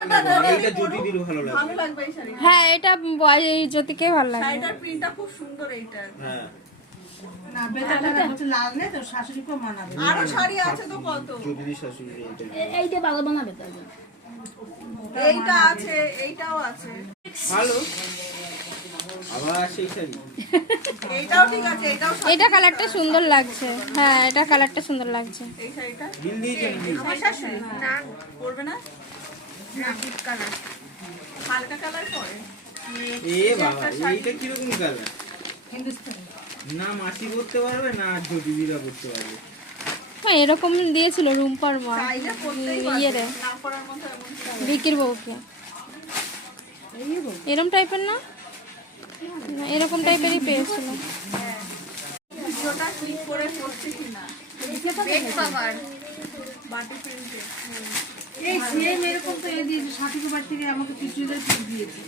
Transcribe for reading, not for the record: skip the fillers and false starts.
এইটা জ্যোতিদির ভালো লাগবে। ভালো লাগবে এই শাড়ি। হ্যাঁ এটা এই জ্যোতিকে ভালো লাগে। শাড়িটার প্রিন্টটা খুব সুন্দর এইটার। হ্যাঁ না বেটাটা হচ্ছে লাল নেই তো শাশুড়িকেও মানাবে। আরো শাড়ি আছে তো কত। জ্যোতিদির শাশুড়ি এইটা এইটা ভালো বানাবে তাই এইটা আছে, এইটাও আছে। ভালো। আবার সেই শাড়ি এইটাও ঠিক আছে, এটাও এটা কালারটা সুন্দর লাগছে। হ্যাঁ এটা কালারটা সুন্দর লাগছে। এই শাড়িটা বিল দিয়েছেন বিল? আমার শাশুড়ি না পরবে না, না ডিপ কালার হালকা কালার পরে। এ বাবা এইটা কিরকম কালার? হিন্দুস্তানি না মাসি করতে পারবে না জ্যোতিদিরা করতে পারবে। হ্যাঁ এরকম দিয়েছিল রুম্পার মা চাইলে পরতেই ইয়ে পারবে, রে না পরার মতো এমন কিছু নেই। বিকির বউকে এরকম টাইপের না, না, এরকম টাইপেরই পেয়েছিল। ভিডিওটা ক্লিক করে পড়ছে কিনা, বেক কভার বাটি প্রিন্টে। এই সেম এরকম তো এই দিয়ে শাশুড়ি বাড়ি থেকে আমাকে কিছু দিয়েছে।